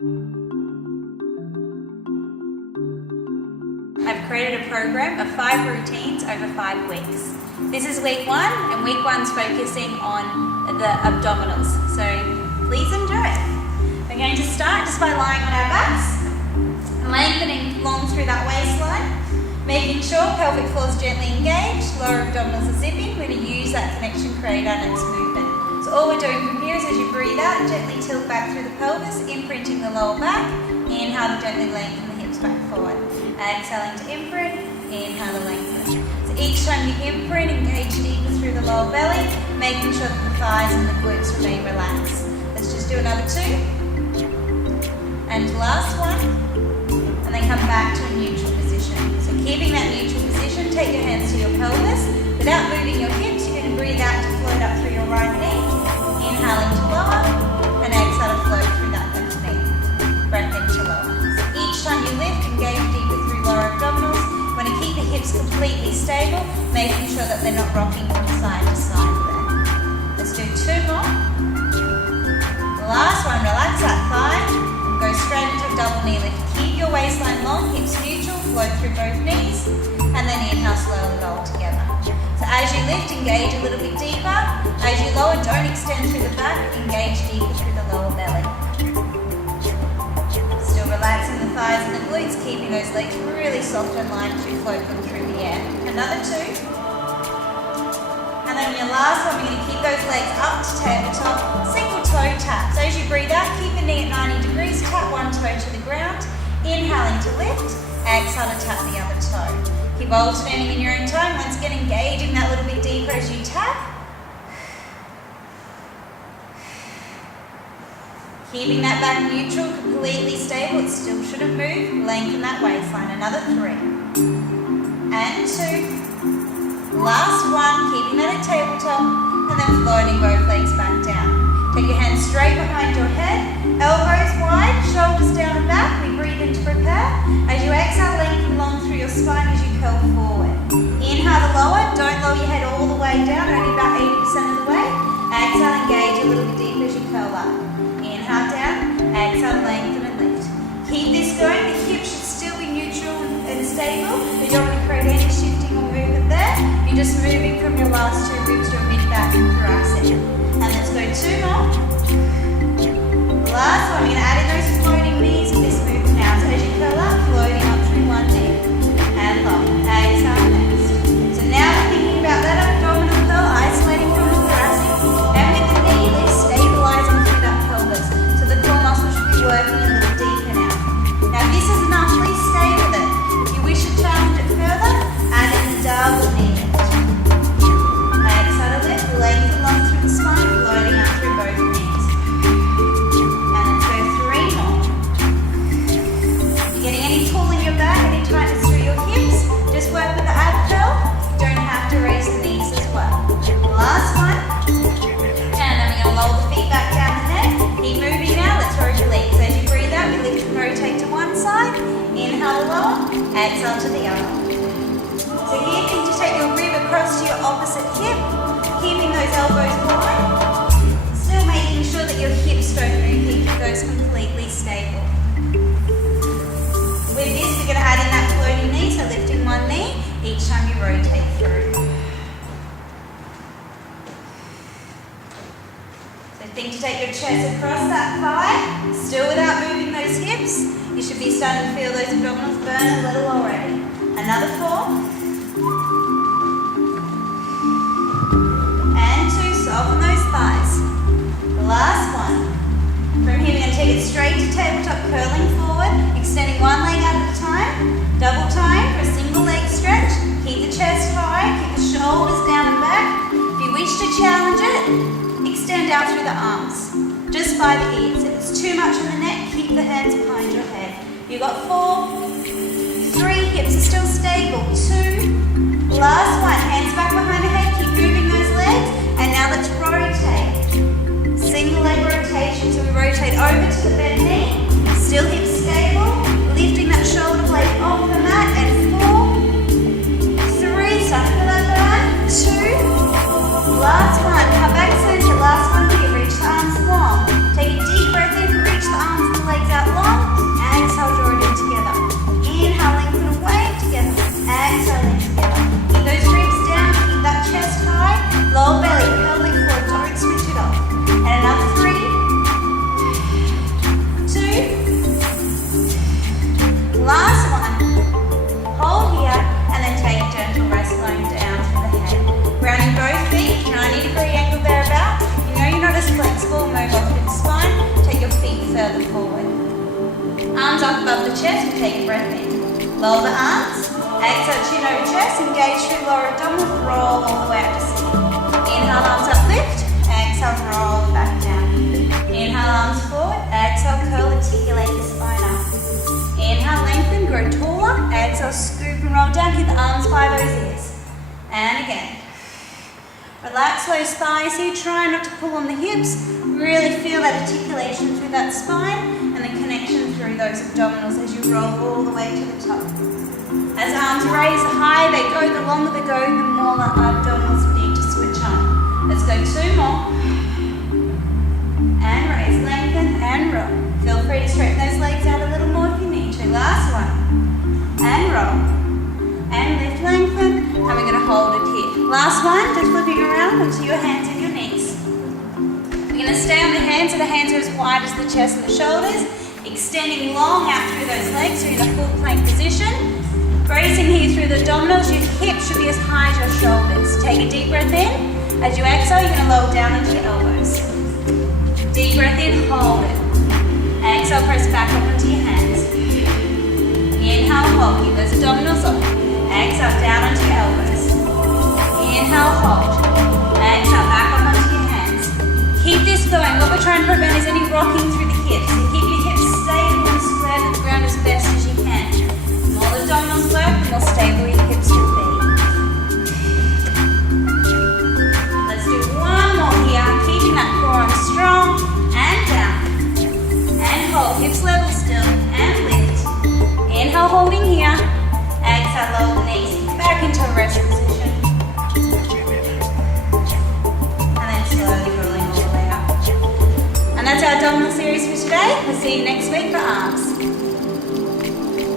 I've created a program of 5 routines over 5 weeks. This is week 1, and week 1's focusing on the abdominals, so please enjoy. We're going to start just by lying on our backs, lengthening long through that waistline, making sure pelvic floor is gently engaged, lower abdominals are zipping. We're going to use that connection to create our next movement. So all we're doing from here is as you breathe out, gently tilt back through the pelvis, imprinting the lower back. Inhale to gently lengthen the hips back forward. Exhaling to imprint, inhale to lengthen. So each time you imprint, engage deeper through the lower belly, making sure that the thighs and the glutes remain relaxed. Let's just do another 2. And last one. And then come back to a neutral position. So keeping that neutral position, take your hands to your pelvis. Without moving your hips, you're going to breathe out to float up through your right knee. Inhaling to lower, and exhale to float through that left knee. Breath into lower. So each time you lift, engage deeper through lower abdominals. You want to keep the hips completely stable, making sure that they're not rocking from side to side there. Let's do 2 more. Last one, relax that thigh. Go straight into a double knee lift. Keep your waistline long, hips neutral, float through both knees, and then inhale, slowly roll together. So as you lift, engage a little bit deeper. As you lower, don't extend through the back, engage deeper through the lower belly. Still relaxing the thighs and the glutes, keeping those legs really soft and light as you float them through the air. Another 2. And then your last one, we're going to keep those legs up to tabletop, single toe tap. So as you breathe out, keep the knee at 90 degrees, tap one toe to the ground, inhaling to lift, exhale to tap the other toe. Keep alternating in your own time, once again engaging that little bit deeper as you tap. Keeping that back neutral, completely stable, it still shouldn't move, lengthen that waistline. Another 3. And 2. Last one, keeping that at tabletop, and then floating both legs back down. Take your hands straight behind your head, elbows wide, shoulders down and back. We breathe in to prepare. As you exhale, lengthen long through your spine as you curl forward. Inhale to lower, don't lower your head all the way down, only about 80% of the way. Exhale, engage a little bit deeper as you curl up. Inhale down, exhale, lengthen and lift. Keep this going, the hips should still be neutral and stable. You don't want to create any shifting or movement there. You're just moving from your last 2 ribs, your mid-back and thoracic. And let's go 2 more. Last one, we're going to add in those floating knees with this movement now. So as you curl up, floating up through one knee. And lock, exhale next. So now we're thinking about that abdominal curl, isolating from the thoracic. And with the knee lift, stabilizing through that pelvis. So the core muscle should be working a little deeper now. Now this is enough, please stay with it. If you wish to challenge it further, add in the double knee lift. Exhale to lift, lengthen long through the spine, floating up through both knees. And let's go 3 more. If you're getting any pull in your back, any tightness through your hips, just work with the ab curl. You don't have to raise the knees as well. Last one. And then we're going to roll the feet back down the neck. Keep moving now, let's rotate. So as you breathe out, we lift and rotate to one side. Inhale to lower, exhale to the other. So here, think to take your rib across to your opposite hip, keeping those elbows wide, still making sure that your hips don't move, keep those completely stable. With this, we're going to add in that floating knee, so lifting one knee each time you rotate through. So think to take your chest across that thigh, still without moving those hips. You should be starting to feel those abdominals burn a little already. Another 4. And 2, soften those thighs. The last one. From here, we're going to take it straight to tabletop, curling forward, extending one leg out at a time, double time for a single leg stretch. Keep the chest high, keep the shoulders down and back. If you wish to challenge it, extend out through the arms, just by the ears. If it's too much on the neck, keep the hands behind your head. You've got 4, 3, hips are still stable, 2, last one, hands back behind the head, keep moving those legs, and now let's rotate. Single leg rotation, so we rotate over to the bent knee, still hips stable, lifting that shoulder blade off the mat, and 4, 3, start to feel that burn, 2, last one, come back center, last one here, reach the arms long, take a deep breath in, reach the arms and the legs out long. arms up above the chest and take a breath in. Lower the arms. Exhale, chin over chest. Engage through lower abdominal. Roll all the way up to seated. Inhale, arms up, lift. Exhale, roll back down. Inhale, arms forward. Exhale, curl, articulate the spine up. Inhale, lengthen, grow taller. Exhale, scoop and roll down. Keep the arms by those ears. And again. Relax those thighs here. Try not to pull on the hips. Really feel that articulation through that spine and the connection through those abdominals as you roll all the way to the top. As arms raise high, they go, the longer they go, the more the abdominals need to switch on. Let's go 2 more. And raise, lengthen, and roll. Feel free to straighten those legs out a little more if you need to. Last one. And roll. And lift, lengthen, and we're going to hold it here. Last one, just flipping around onto your hands and your knees. We're going to stay on the hands so the hands are as wide as the chest and the shoulders, extending long out through those legs, so you're in a full plank position. Bracing here through the abdominals, your hips should be as high as your shoulders. Take a deep breath in. As you exhale, you're going to lower down into your elbows. Deep breath in, hold it. Exhale, press back up onto your hands. Inhale, hold, keep those abdominals up. Exhale, down onto your elbows. Inhale, hold. Exhale, back up onto your hands. Keep this going. What we're trying to prevent is any rocking through the hips. So keep your hips stable and square to the ground as best as you can. The more the abdominals work, the more stable your hips will be. Let's do one more here. Keeping that core on strong and down. And hold. Hips level still. And lift. Inhale, holding here. Exhale, lower the knees back into a rest position. And then slowly rolling all the way up. And that's our abdominal series for today. We'll see you next week for arms.